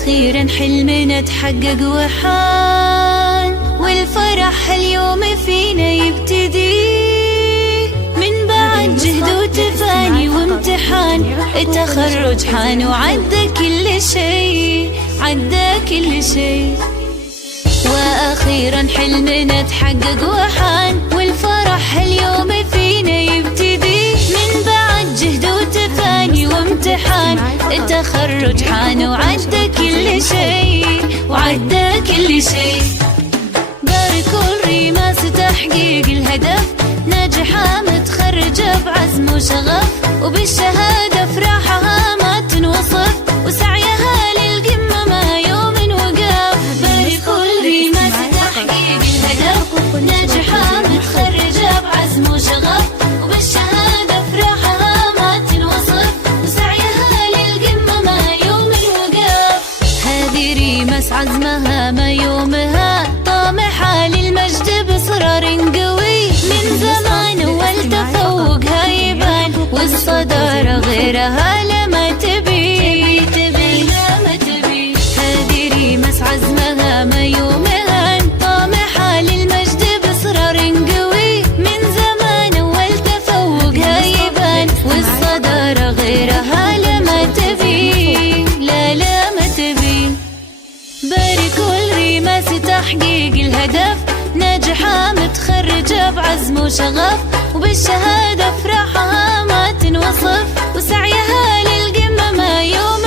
وأخيرا حلمنا تحقق وحان، والفرح اليوم فينا يبتدي من بعد جهد وتفاني وامتحان. التخرج حان وعدى كل شي، عدى كل شي. وأخيرا حلمنا تحقق وحان، والفرح اليوم فينا يبتدي من بعد جهد وتفاني وامتحان. التخرج حان وعدى كل شي، وعدى كل شي. باركوا الريماس تحقيق الهدف، ناجحة متخرجة بعزم وشغف، وبالشهادة فرحها ما تنوصف، وسعيها للقمة ما يوم وقف. باركوا الريماس تحقيق الهدف، ناجحة متخرجة بعزم وشغف، وبالشهادة فرحها ما تنوصف، وسعيها للقمة ما يوم وقف. هذه ريماس عزمها ما يومها، طامحة للمجد بإصرار قوي، من زمان والتفوقها يبان، والصدارة غيرها لما تبي، لما تبي. هذه ريماس عزمها ما يومها، طامحة للمجد بإصرار قوي، من زمان والتفوقها يبان، والصدارة غيرها لما تبي، لما تبي. باركوا الريماس تحقيق الهدف، ناجحة متخرجة بعزم وشغف، وبالشهادة فرحها ما تنوصف، وسعيها للقمة ما يوم